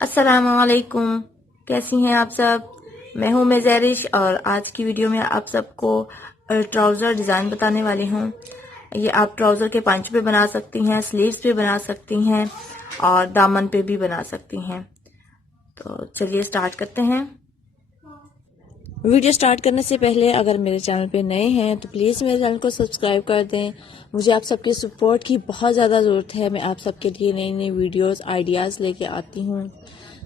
अस्सलामुअलैकुम। कैसी हैं आप सब? मैं हूं मेज़रिश और आज की वीडियो में आप सबको ट्राउज़र डिज़ाइन बताने वाली हूं। ये आप ट्राउज़र के पंच पे बना सकती हैं, स्लीव्स पे बना सकती हैं और दामन पे भी बना सकती हैं। तो चलिए स्टार्ट करते हैं। वीडियो स्टार्ट करने से पहले अगर मेरे चैनल पे नए हैं तो प्लीज़ मेरे चैनल को सब्सक्राइब कर दें। मुझे आप सबके सपोर्ट की बहुत ज़्यादा ज़रूरत है। मैं आप सबके लिए नई नई वीडियोस आइडियाज़ लेके आती हूँ,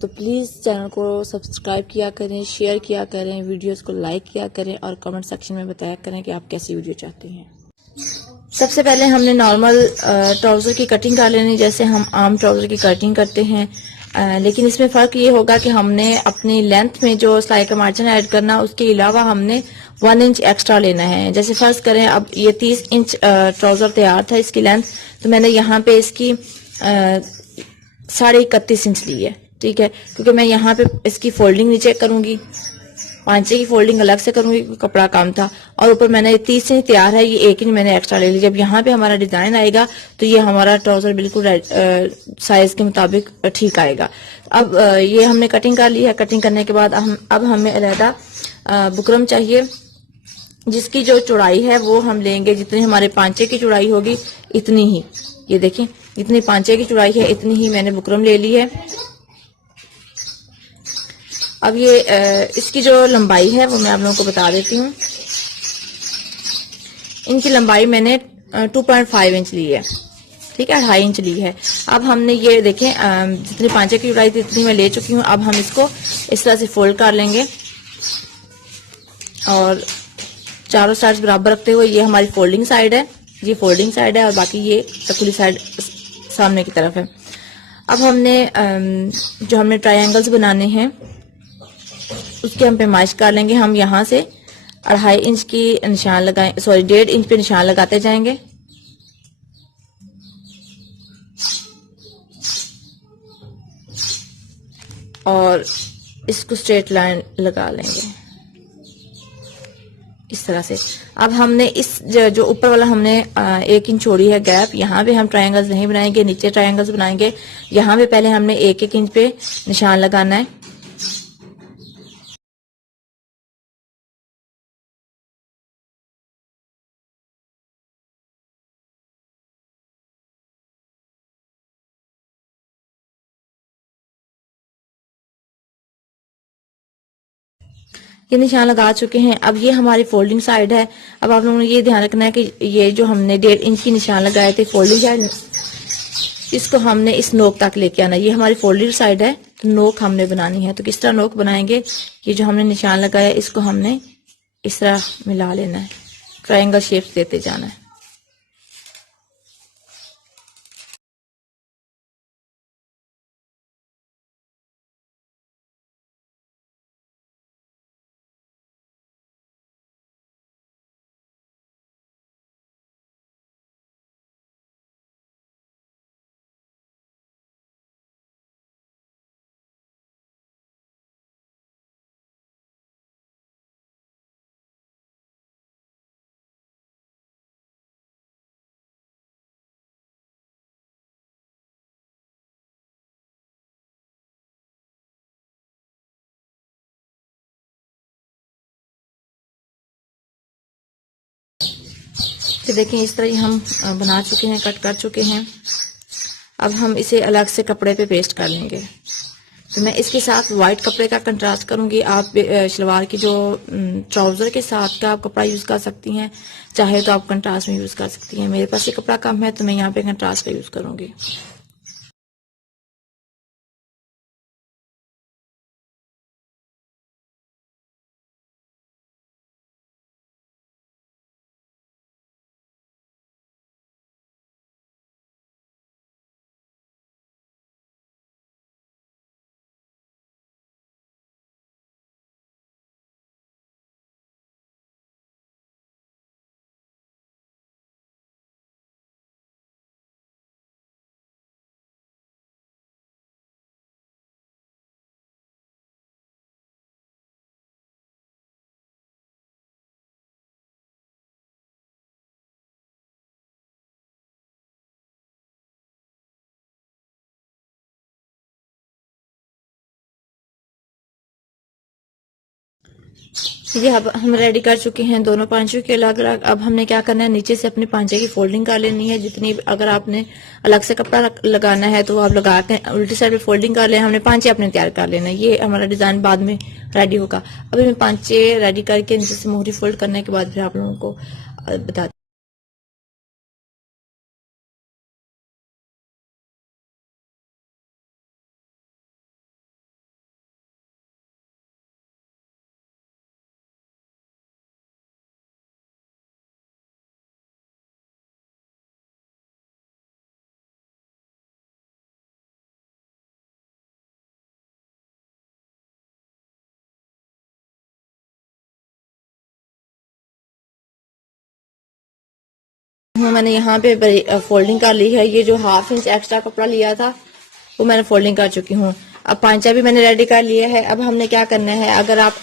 तो प्लीज़ चैनल को सब्सक्राइब किया करें, शेयर किया करें, वीडियोस को लाइक किया करें और कमेंट सेक्शन में बताया करें कि आप कैसी वीडियो चाहते हैं। सबसे पहले हमने नॉर्मल ट्राउज़र की कटिंग कर लेनी, जैसे हम आम ट्राउज़र की कटिंग करते हैं। लेकिन इसमें फ़र्क ये होगा कि हमने अपनी लेंथ में जो सिलाई का मार्जिन ऐड करना, उसके अलावा हमने 1 इंच एक्स्ट्रा लेना है। जैसे फर्ज करें अब ये 30 इंच ट्राउज़र तैयार था इसकी लेंथ, तो मैंने यहाँ पे इसकी 31.5 इंच ली है। ठीक है, क्योंकि मैं यहाँ पे इसकी फोल्डिंग नीचे करूंगी, पांचे की फोल्डिंग अलग से करूंगी क्योंकि कपड़ा कम था, और ऊपर मैंने 30 इंच तैयार है, ये 1 इंच मैंने एक्स्ट्रा ले ली। जब यहाँ पे हमारा डिजाइन आएगा तो ये हमारा ट्राउजर बिल्कुल साइज के मुताबिक ठीक आएगा। अब ये हमने कटिंग कर ली है। कटिंग करने के बाद अब हमें अलहदा बुकरम चाहिए, जिसकी जो चौड़ाई है वो हम लेंगे जितनी हमारे पांचे की चौड़ाई होगी इतनी ही। ये देखें, जितनी पांचे की चौड़ाई है इतनी ही मैंने बुकरम ले ली है। अब ये इसकी जो लंबाई है वो मैं आप लोगों को बता देती हूँ। इनकी लंबाई मैंने 2.5 इंच ली है। ठीक है, 2.5 इंच ली है। अब हमने ये देखें जितनी पांचे की चौड़ाई थी इतनी मैं ले चुकी हूँ। अब हम इसको इस तरह से फोल्ड कर लेंगे और चारों साइड बराबर रखते हुए, ये हमारी फोल्डिंग साइड है, ये फोल्डिंग साइड है और बाकी ये खुली साइड सामने की तरफ है। अब हमने जो हमने ट्रायंगल्स बनाने हैं उसके हम पैमाइश कर लेंगे। हम यहाँ से 2.5 इंच की निशान लगाए, सॉरी 1.5 इंच पे निशान लगाते जाएंगे और इसको स्ट्रेट लाइन लगा लेंगे इस तरह से। अब हमने इस जो ऊपर वाला हमने 1 इंच छोड़ी है गैप, यहाँ पे हम ट्रायंगल्स नहीं बनाएंगे, नीचे ट्रायंगल्स बनाएंगे। यहाँ पे पहले हमने 1-1 इंच पे निशान लगाना है। ये निशान लगा चुके हैं। अब ये हमारी फोल्डिंग साइड है। अब आप लोगों ने ये ध्यान रखना है कि ये जो हमने 1.5 इंच की निशान लगाए थे फोल्डिंग साइड, इसको हमने इस नोक तक लेके आना है। ये हमारी फोल्डेड साइड है, तो नोक हमने बनानी है। तो किस तरह नोक बनाएंगे, ये जो हमने निशान लगाया इसको हमने इस तरह मिला लेना है, ट्रायंगल शेप देते जाना है। तो देखें इस तरह ही हम बना चुके हैं, कट कर चुके हैं। अब हम इसे अलग से कपड़े पे पेस्ट कर लेंगे। तो मैं इसके साथ व्हाइट कपड़े का कंट्रास्ट करूंगी। आप शलवार की जो ट्राउजर के साथ का आप कपड़ा यूज कर सकती हैं, चाहे तो आप कंट्रास्ट में यूज कर सकती हैं। मेरे पास ये कपड़ा कम है तो मैं यहाँ पे कंट्रास्ट का यूज करूंगी। ये अब हम रेडी कर चुके हैं दोनों पांचों के अलग अलग। अब हमने क्या करना है, नीचे से अपने पांचे की फोल्डिंग कर लेनी है। जितनी अगर आपने अलग से कपड़ा लगाना है तो आप लगा के उल्टी साइड पे फोल्डिंग कर लें। हमने पांचे अपने तैयार कर लेना है, ये हमारा डिजाइन बाद में रेडी होगा। अभी मैं पांचे रेडी करके नीचे से मोहरी फोल्ड करने के बाद फिर आप लोगों को बता। मैंने यहाँ पे फोल्डिंग कर ली है। ये जो 1/2 इंच एक्स्ट्रा कपड़ा लिया था वो मैंने फोल्डिंग कर चुकी हूँ। अब पांचा भी मैंने रेडी कर लिया है। अब हमने क्या करना है, अगर आप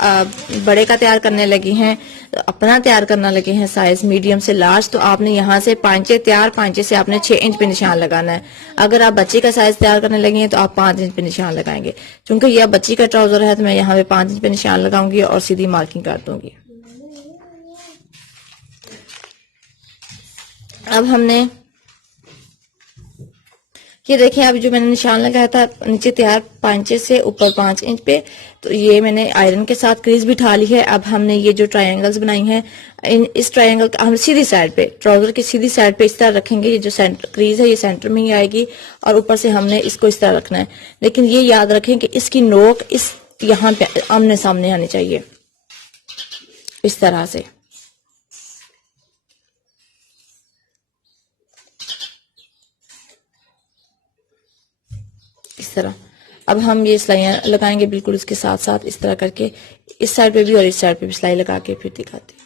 बड़े का तैयार करने लगी हैं, तो अपना तैयार करना लगे हैं साइज मीडियम से लार्ज, तो आपने यहाँ से पांचे तैयार, पांचे से आपने 6 इंच पे निशान लगाना है। अगर आप बच्ची का साइज तैयार करने लगे हैं तो आप 5 इंच पे निशान लगाएंगे। क्योंकि यह बच्ची का ट्राउजर है तो मैं यहाँ पे 5 इंच पे निशान लगाऊंगी और सीधी मार्किंग कर दूंगी। अब हमने ये देखें, अब जो मैंने निशान लगाया था नीचे तैयार पांचे से ऊपर 5 इंच पे, तो ये मैंने आयरन के साथ क्रीज बिठा ली है। अब हमने ये जो ट्रायंगल्स बनाई हैं, इस ट्रायंगल हम सीधी साइड पे, ट्राउजर की सीधी साइड पे इस तरह रखेंगे। ये जो सेंटर क्रीज है ये सेंटर में ही आएगी और ऊपर से हमने इसको इस तरह रखना है। लेकिन ये याद रखें कि इसकी नोक इस यहाँ पे आमने सामने आनी चाहिए, इस तरह से। इस तरह अब हम ये सिलाइयाँ लगाएंगे बिल्कुल इसके साथ साथ, इस तरह करके इस साइड पे भी और इस साइड पे भी सिलाई लगा के फिर दिखाते हैं।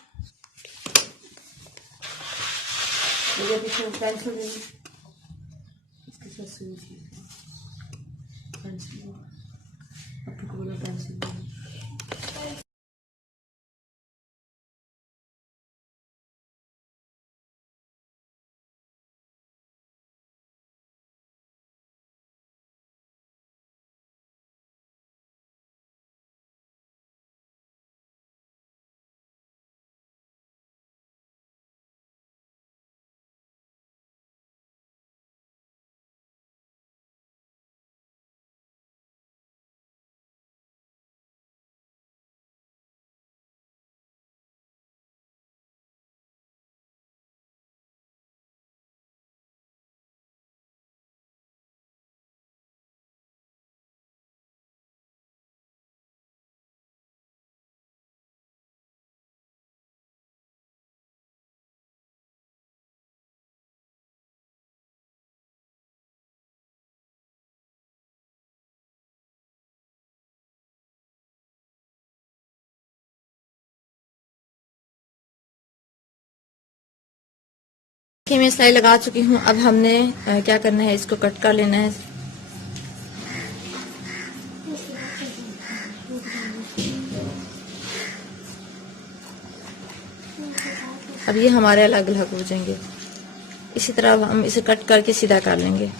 मैं सिलाई लगा चुकी हूँ। अब हमने क्या करना है, इसको कट कर लेना है। अब ये हमारे अलग अलग हो जाएंगे। इसी तरह हम इसे कट करके सीधा कर लेंगे।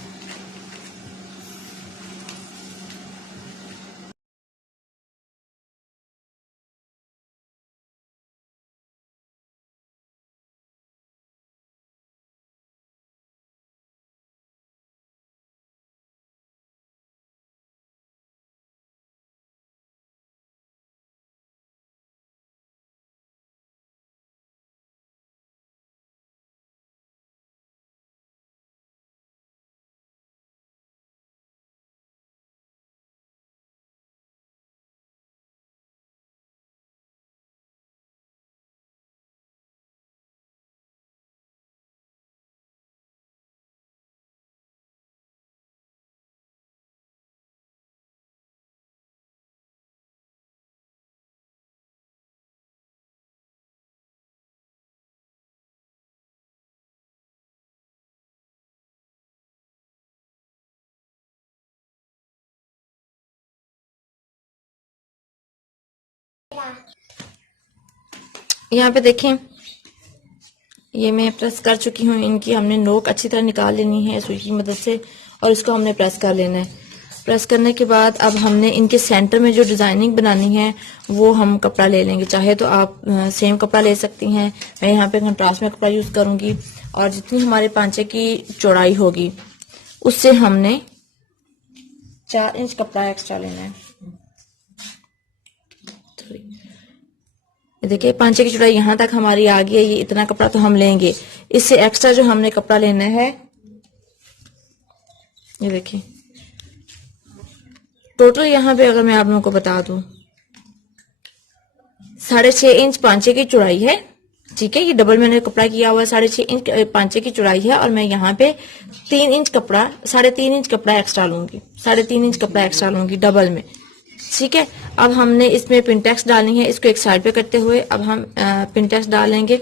यहाँ पे देखें, ये मैं प्रेस कर चुकी हूँ। इनकी हमने नोक अच्छी तरह निकाल लेनी है सुई की मदद से और इसको हमने प्रेस कर लेना है। प्रेस करने के बाद अब हमने इनके सेंटर में जो डिजाइनिंग बनानी है वो हम कपड़ा ले लेंगे। चाहे तो आप सेम कपड़ा ले सकती हैं, मैं यहाँ पे कंट्रास्ट में कपड़ा यूज करूंगी। और जितनी हमारे पांचे की चौड़ाई होगी उससे हमने 4 इंच कपड़ा एक्स्ट्रा लेना है। देखिए पांचे की चौड़ाई यहाँ तक हमारी आ गई है, ये इतना कपड़ा तो हम लेंगे। इससे एक्स्ट्रा जो हमने कपड़ा लेना है, ये देखिए टोटल यहाँ पे अगर मैं आप लोगों को बता दूं 6.5 इंच पांचे की चौड़ाई है। ठीक है, ये डबल मैंने कपड़ा किया हुआ है, 6.5 इंच पांचे की चौड़ाई है। और मैं यहाँ पे 3 इंच कपड़ा 3.5 इंच कपड़ा एक्स्ट्रा लूंगी, 3.5 इंच कपड़ा एक्स्ट्रा लूंगी डबल में। ठीक है, अब हमने इसमें पिनटेक्स डालनी है। इसको एक साइड पे करते हुए अब हम पिनटेक्स डालेंगे।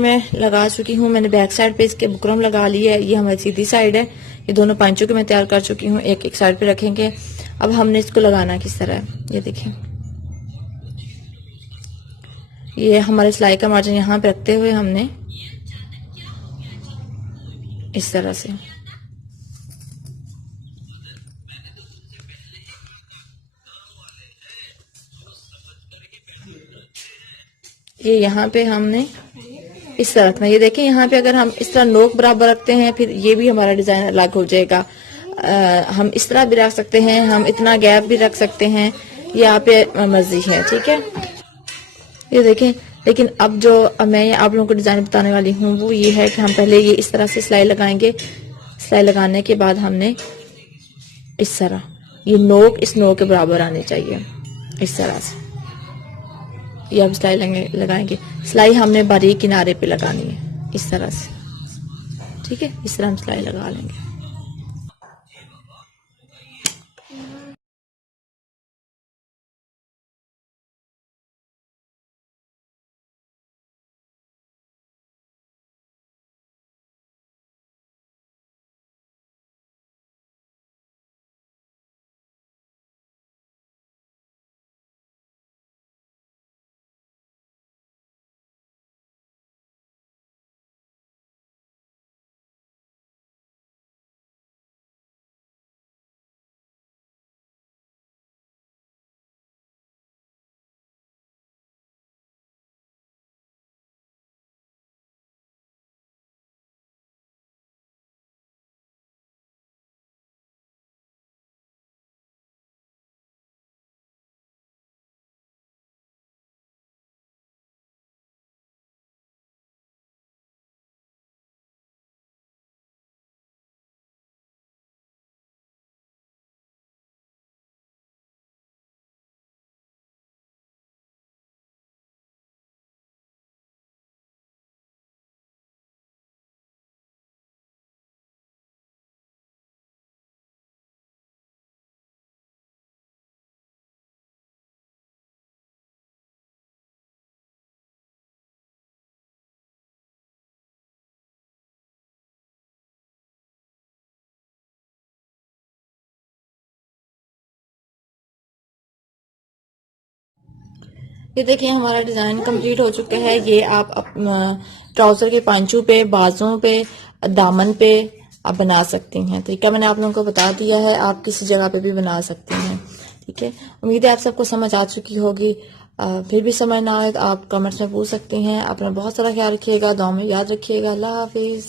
मैं लगा चुकी हूँ, मैंने बैक साइड पे इसके बुकरम लगा ली है। ये हमारी सीधी साइड है। ये दोनों पांचों के मैं तैयार कर चुकी हूँ, एक एक साइड पे रखेंगे। अब हमने इसको लगाना किस तरह है, ये देखिए। ये हमारे सिलाई का मार्जिन यहाँ पे रखते हुए हमने इस तरह से ये यहाँ पे हमने इस तरह रखना। ये देखें यहाँ पे अगर हम इस तरह नोक बराबर रखते हैं फिर ये भी हमारा डिजाइन अलग हो जाएगा। हम इस तरह भी रख सकते हैं, हम इतना गैप भी रख सकते हैं, ये यहाँ पे मर्जी है। ठीक है, ये देखें। लेकिन अब जो मैं आप लोगों को डिजाइन बताने वाली हूँ वो ये है कि हम पहले ये इस तरह से सिलाई लगाएंगे। सिलाई लगाने के बाद हमने इस तरह ये नोक इस नोक के बराबर आने चाहिए, इस तरह से ये अब सिलाई लगाएंगे। सिलाई हमने बारीक किनारे पे लगानी है इस तरह से। ठीक है, इस तरह हम सिलाई लगा लेंगे। ये देखिए हमारा डिज़ाइन कंप्लीट हो चुका है। ये आप ट्राउज़र के पांचों पे, बाजुओं पे, दामन पे आप बना सकती हैं। तरीका मैंने आप लोगों को बता दिया है, आप किसी जगह पे भी बना सकती हैं। ठीक है, उम्मीद है आप सबको समझ आ चुकी होगी। फिर भी समझ ना आए तो आप कमेंट्स में पूछ सकती हैं। अपना बहुत सारा ख्याल रखिएगा, दुआ में याद रखिएगा। अल्लाह हाफिज़।